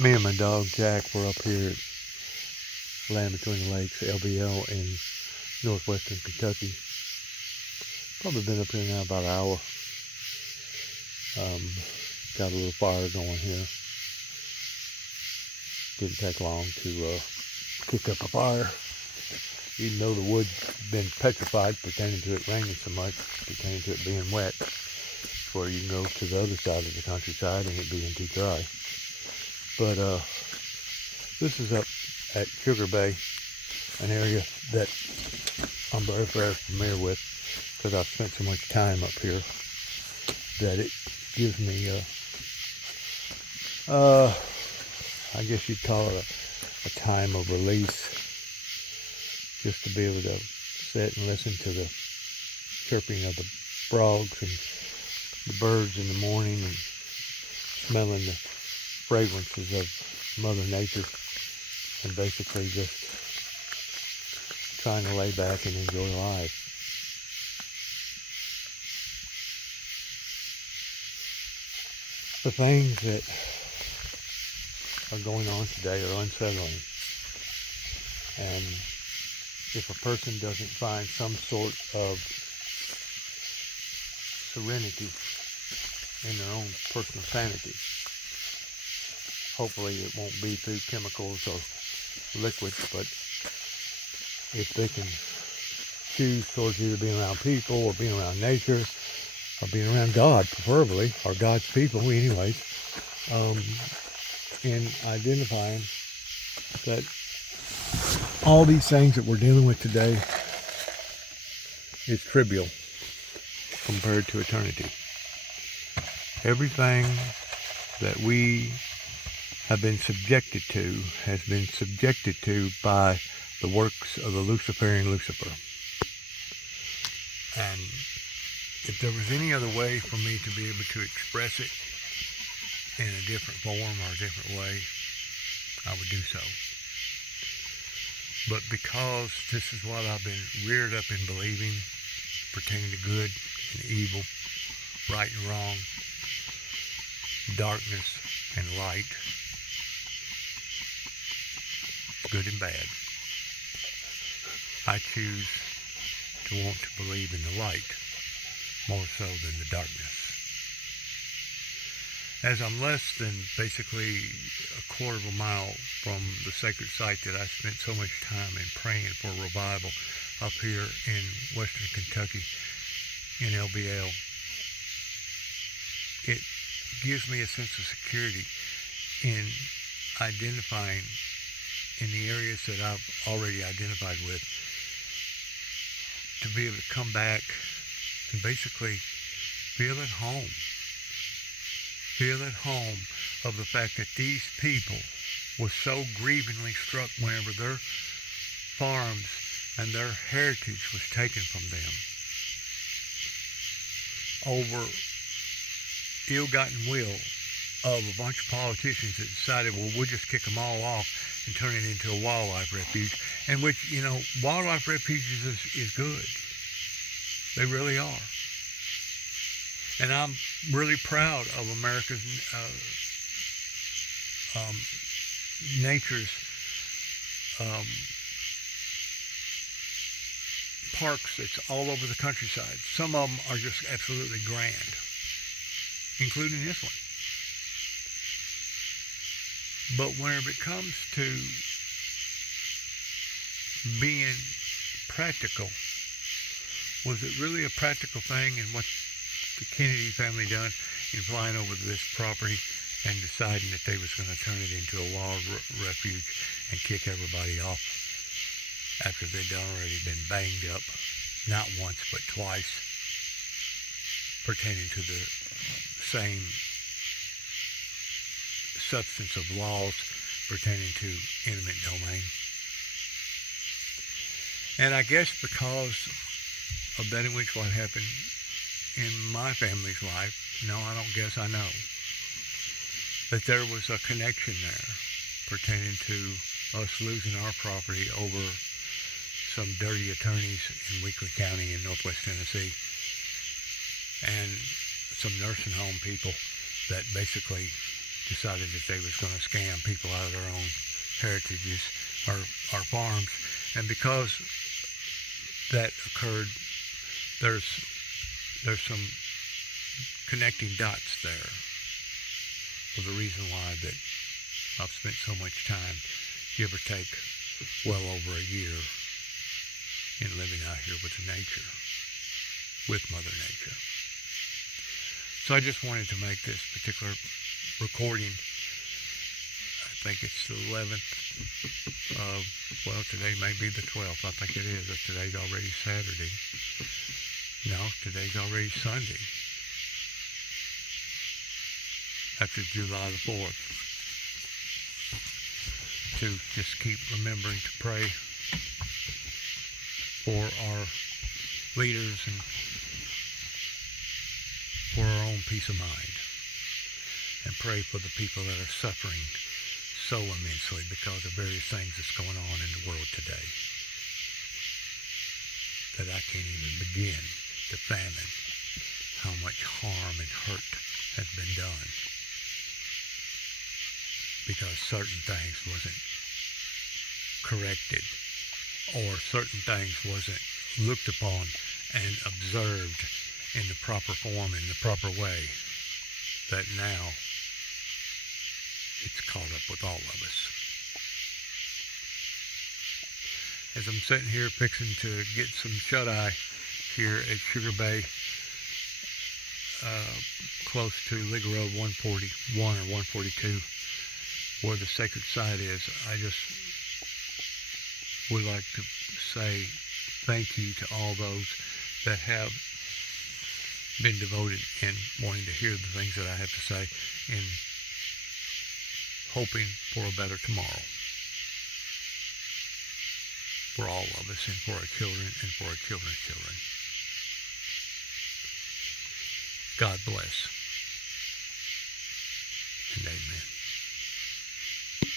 Me and my dog Jack were up here at Land Between the Lakes, L.B.L. in northwestern Kentucky. Probably been up here now about an hour. Got a little fire going here. Didn't take long to kick up a fire. Even though the wood's been petrified pertaining to it raining so much, pertaining to it being wet, where you can go to the other side of the countryside and it being too dry. But this is up at Sugar Bay, an area that I'm very familiar with because I've spent so much time up here that it gives me I guess you'd call it a time of release, just to be able to sit and listen to the chirping of the frogs and the birds in the morning and smelling the fragrances of Mother Nature, and basically just trying to lay back and enjoy life. The things that are going on today are unsettling, and if a person doesn't find some sort of serenity in their own personal sanity, hopefully it won't be through chemicals or liquids, but if they can choose towards either being around people or being around nature or being around God, preferably, or God's people anyways, in identifying that all these things that we're dealing with today is trivial compared to eternity. Everything that we have been subjected to has been subjected to by the works of the Luciferian Lucifer. And if there was any other way for me to be able to express it in a different form or a different way, I would do so. But because this is what I've been reared up in believing, pertaining to good and evil, right and wrong, darkness and light, good and bad, I choose to want to believe in the light more so than the darkness. As I'm less than basically a quarter of a mile from the sacred site that I spent so much time in praying for revival up here in western Kentucky in L.B.L, it gives me a sense of security in identifying in the areas that I've already identified with, to be able to come back and basically feel at home. Feel at home of the fact that these people were so grievingly struck whenever their farms and their heritage was taken from them over ill-gotten will of a bunch of politicians that decided, well, we'll just kick them all off and turn it into a wildlife refuge. And which, wildlife refuges is good. They really are. And I'm really proud of America's nature's parks that's all over the countryside. Some of them are just absolutely grand, including this one. But whenever it comes to being practical, was it really a practical thing in what the Kennedy family done in flying over this property and deciding that they was going to turn it into a wild refuge and kick everybody off after they'd already been banged up, not once but twice, pertaining to the same substance of laws pertaining to eminent domain. And I guess because of that in which what happened in my family's life, no, I don't guess, I know, that there was a connection there pertaining to us losing our property over some dirty attorneys in Weakley County in northwest Tennessee, and some nursing home people that basically decided that they was going to scam people out of their own heritages or farms. And because that occurred, there's some connecting dots there of the reason why that I've spent so much time, give or take, well over a year in living out here with nature, with Mother Nature. So I just wanted to make this particular recording. I think it's the 11th of, well, today may be the 12th. I think it is. Today's already Saturday. No, today's already Sunday. After July the 4th. To just keep remembering to pray for our leaders and for our own peace of mind, and pray for the people that are suffering so immensely because of various things that's going on in the world today that I can't even begin to fathom how much harm and hurt has been done because certain things wasn't corrected, or certain things wasn't looked upon and observed in the proper form, in the proper way, that now it's caught up with all of us. As I'm sitting here fixing to get some shut-eye here at Sugar Bay, close to League Road 141 or 142, where the sacred site is, I just would like to say thank you to all those that have been devoted in wanting to hear the things that I have to say, and hoping for a better tomorrow for all of us, and for our children, and for our children's children. God bless, and amen.